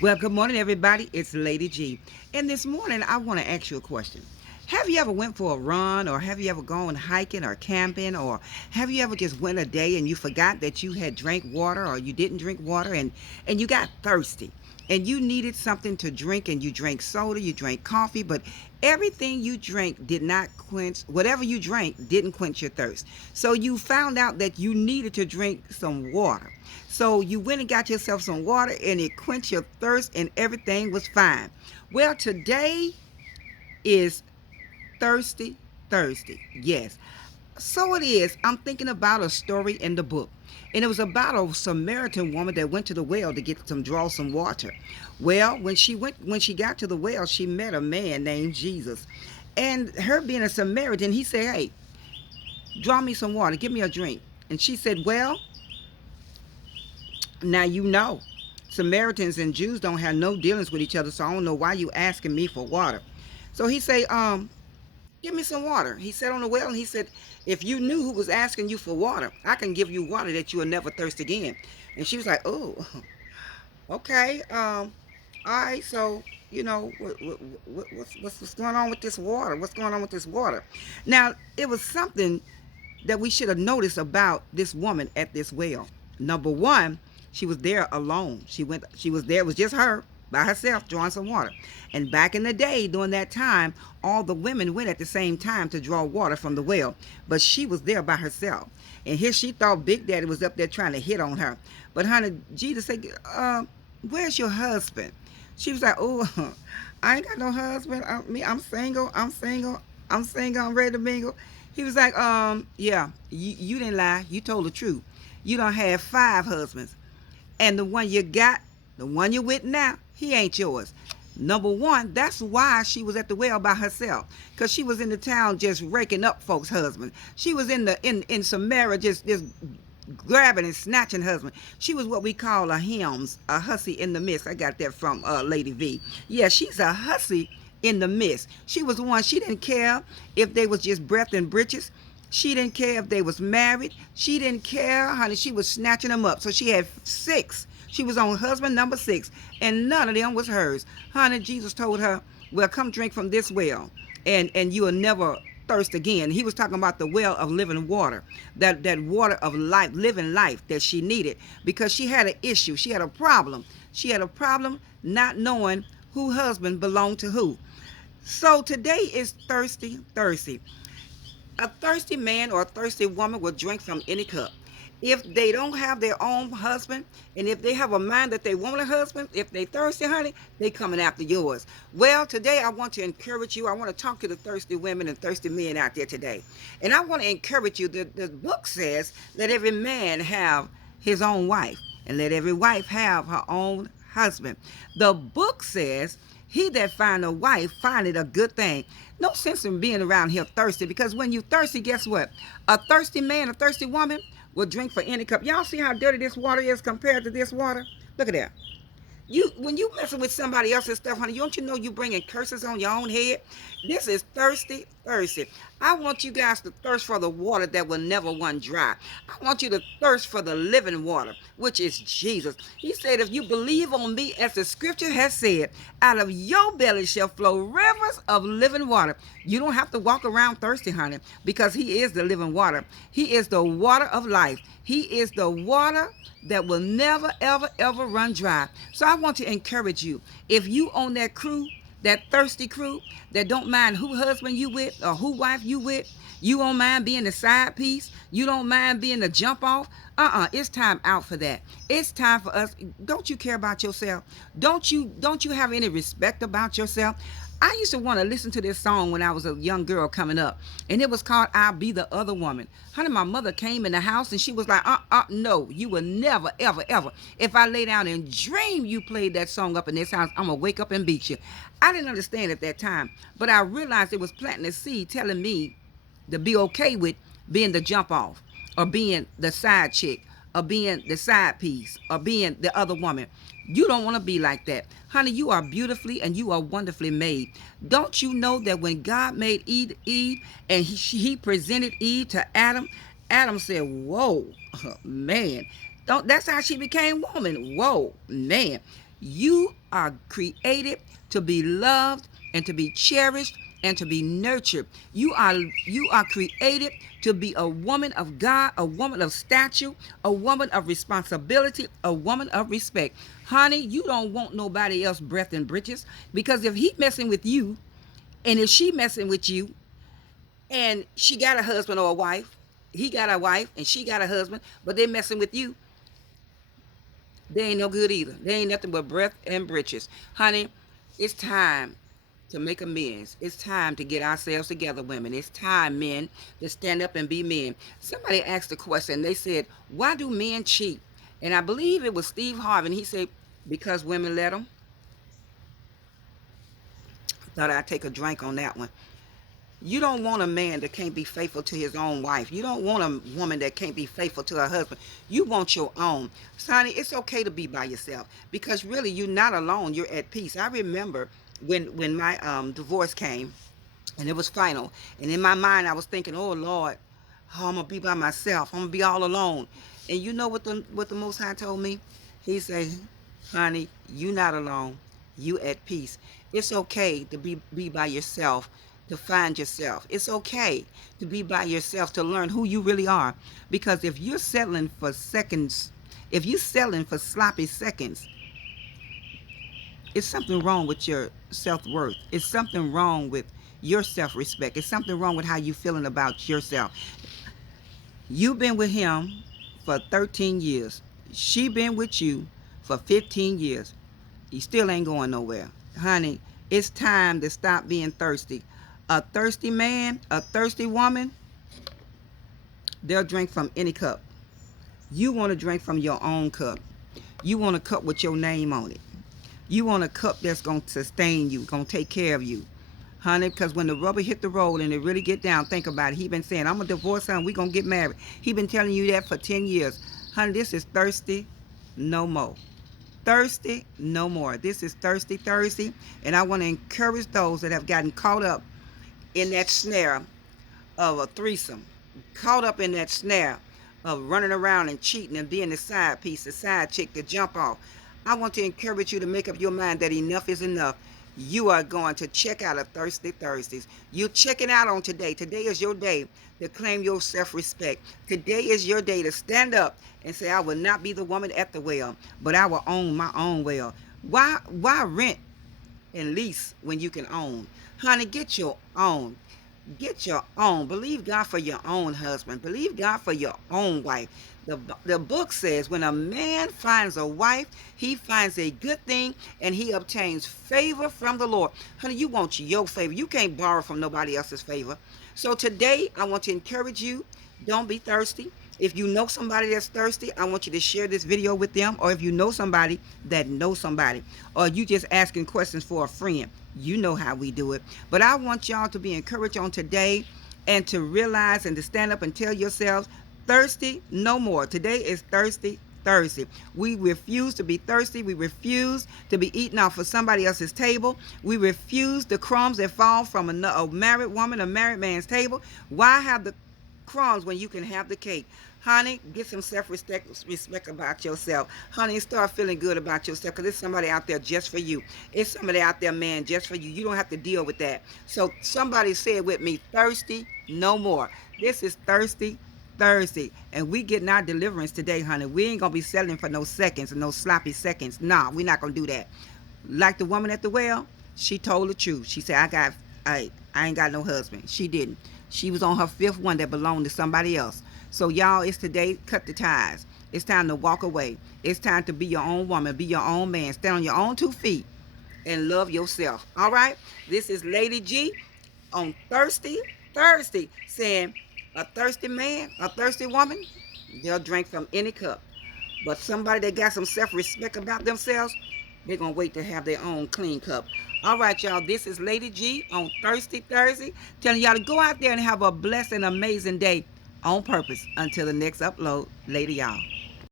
Well, good morning, everybody. It's Lady G. And this morning, I want to ask you a question. Have you ever went for a run, or have you ever gone hiking or camping, or have you ever just went a day and you forgot that you had drank water or you didn't drink water and you got thirsty and you needed something to drink and you drank soda, you drank coffee, but everything you drank did not quench, whatever you drank didn't quench your thirst. So you found out that you needed to drink some water. So you went and got yourself some water and it quenched your thirst and everything was fine. Well, today is Thirsty Thursday. Yes. So it is. I'm thinking about a story in the book. And it was about a Samaritan woman that went to the well to get draw some water. Well, when she got to the well, she met a man named Jesus. And her being a Samaritan, he said, "Hey, draw me some water, give me a drink." And she said, "Well, now you know. Samaritans and Jews don't have no dealings with each other, so I don't know why you asking me for water." So he say, "Give me some water." He sat on the well and he said, "If you knew who was asking you for water, I can give you water that you will never thirst again." And she was like, "Oh, okay. All right. So what's going on with this water? What's going on with this water?" Now it was something that we should have noticed about this woman at this well. Number one, she was there alone. She was there, it was just her by herself drawing some water. And back in the day, during that time, all the women went at the same time to draw water from the well. But she was there by herself. And here she thought Big Daddy was up there trying to hit on her. But honey, Jesus said, "Where's your husband?" She was like, "Oh, I ain't got no husband. I'm single. I'm single. I'm single. I'm ready to mingle." He was like, "Yeah, you didn't lie. You told the truth. You don't have five husbands. And the one you got, the one you're with now, he ain't yours." Number one, that's why she was at the well by herself. Because she was in the town just raking up folks' husbands. She was in Samaria just grabbing and snatching husband. She was what we call a hymns, a hussy in the mist. I got that from Lady V. Yeah, she's a hussy in the mist. She was the one, she didn't care if they was just breath and breeches. She didn't care if they was married. She didn't care, honey. She was snatching them up. So she had six. She was on husband number six, and none of them was hers. Honey, Jesus told her, "Well, come drink from this well, and you will never thirst again." He was talking about the well of living water, that water of life, living life that she needed, because she had an issue. She had a problem. She had a problem not knowing who husband belonged to who. So today is Thirsty Thursday. A thirsty man or a thirsty woman will drink from any cup. If they don't have their own husband, and if they have a mind that they want a husband, if they thirsty, honey, they coming after yours. Well, today I want to encourage you. I want to talk to the thirsty women and thirsty men out there today. And I want to encourage you. The book says, "Let every man have his own wife, and let every wife have her own husband." The book says, "He that find a wife find it a good thing." No sense in being around here thirsty, because when you thirsty, guess what? A thirsty man, a thirsty woman will drink for any cup. Y'all see how dirty this water is compared to this water? Look at that. You, when you messing with somebody else's stuff, honey, don't you know you bringing curses on your own head? This is thirsty, thirsty. I want you guys to thirst for the water that will never run dry. I want you to thirst for the living water, which is Jesus. He said, "If you believe on me, as the scripture has said, out of your belly shall flow rivers of living water." You don't have to walk around thirsty, honey, because he is the living water. He is the water of life. He is the water that will never, ever, ever run dry. So I want to encourage you. If you on that crew, that thirsty crew, that don't mind who husband you with or who wife you with, you don't mind being the side piece, you don't mind being the jump off, it's time out for that. It's time for us. Don't you care about yourself? Don't you have any respect about yourself? I used to want to listen to this song when I was a young girl coming up, and it was called "I'll Be the Other Woman." Honey, my mother came in the house and she was like, no, you will never, ever, ever. If I lay down and dream you played that song up in this house, I'm going to wake up and beat you. I didn't understand at that time, but I realized it was planting a seed telling me to be okay with being the jump off, or being the side chick, or being the side piece, or being the other woman. You don't want to be like that. Honey, you are beautifully and you are wonderfully made. Don't you know that when God made Eve and he presented Eve to Adam, Adam said, "Whoa, man." Don't, that's how she became woman. Whoa, man. You are created to be loved and to be cherished and to be nurtured. You are created to be a woman of God, a woman of stature, a woman of responsibility, a woman of respect. Honey, you don't want nobody else breath and britches, because if he messing with you and if she messing with you and she got a husband or a wife, he got a wife and she got a husband, but they messing with you, they ain't no good either. They ain't nothing but breath and britches. Honey, it's time to make amends. It's time to get ourselves together, women. It's time, men, to stand up and be men. Somebody asked a question. They said, why do men cheat? And I believe it was Steve Harvey. And he said, because women let them. Thought I'd take a drink on that one. You don't want a man that can't be faithful to his own wife. You don't want a woman that can't be faithful to her husband. You want your own. Sonny, it's okay to be by yourself, because really you're not alone. You're at peace. I remember when my divorce came and it was final. And in my mind, I was thinking, oh Lord, oh, I'm gonna be by myself. I'm gonna be all alone. And you know what the Most High told me? He said, honey, you not alone. You at peace. It's okay to be by yourself, to find yourself. It's okay to be by yourself, to learn who you really are. Because if you're settling for seconds, if you're settling for sloppy seconds, it's something wrong with your self-worth. It's something wrong with your self-respect. It's something wrong with how you feeling about yourself. You've been with him for 13 years. She been with you for 15 years. You still ain't going nowhere. Honey, it's time to stop being thirsty. A thirsty man, a thirsty woman, they'll drink from any cup. You want to drink from your own cup. You want a cup with your name on it. You want a cup that's going to sustain you, going to take care of you. Honey, because when the rubber hit the road and it really get down, think about it. He been saying, I'm going to divorce her and we going to get married. He been telling you that for 10 years. Honey, this is thirsty no more. Thirsty no more. This is Thirsty Thursday. And I want to encourage those that have gotten caught up in that snare of a threesome, caught up in that snare of running around and cheating and being the side piece, the side chick to jump off. I want to encourage you to make up your mind that enough is enough. You are going to check out a Thirsty Thursdays. You checking out on today. Today is your day to claim your self-respect. Today is your day to stand up and say, I will not be the woman at the well, but I will own my own well. Why rent and lease when you can own? Honey, get your own. Get your own. Believe God for your own husband. Believe God for your own wife. The book says when a man finds a wife, he finds a good thing and he obtains favor from the Lord. Honey, you want your favor. You can't borrow from nobody else's favor. So today, I want to encourage you, don't be thirsty. If you know somebody that's thirsty, I want you to share this video with them. Or if you know somebody that knows somebody, or you just asking questions for a friend, you know how we do it. But I want y'all to be encouraged on today and to realize and to stand up and tell yourselves, thirsty no more. Today is Thirsty Thursday. We refuse to be thirsty. We refuse to be eating off of somebody else's table. We refuse the crumbs that fall from a married woman, a married man's table. Why have the crumbs when you can have the cake? Honey, get some self-respect about yourself. Honey, start feeling good about yourself, because there's somebody out there just for you. It's somebody out there, man, just for you. You don't have to deal with that. So somebody said with me, thirsty no more. This is Thirsty Thursday, and we getting our deliverance today, honey. We ain't gonna be settling for no seconds and no sloppy seconds. Nah, we're not gonna do that. Like the woman at the well, she told the truth. She said, I ain't got no husband. She didn't. She was on her fifth one that belonged to somebody else. So y'all, it's today, cut the ties. It's time to walk away. It's time to be your own woman, be your own man, stand on your own 2 feet and love yourself. All right? This is Lady G on Thirsty Thursday, saying a thirsty man, a thirsty woman, they'll drink from any cup. But somebody that got some self-respect about themselves, they're going to wait to have their own clean cup. All right, y'all. This is Lady G on Thirsty Thursday, telling y'all to go out there and have a blessed and amazing day on purpose. Until the next upload. Later, y'all.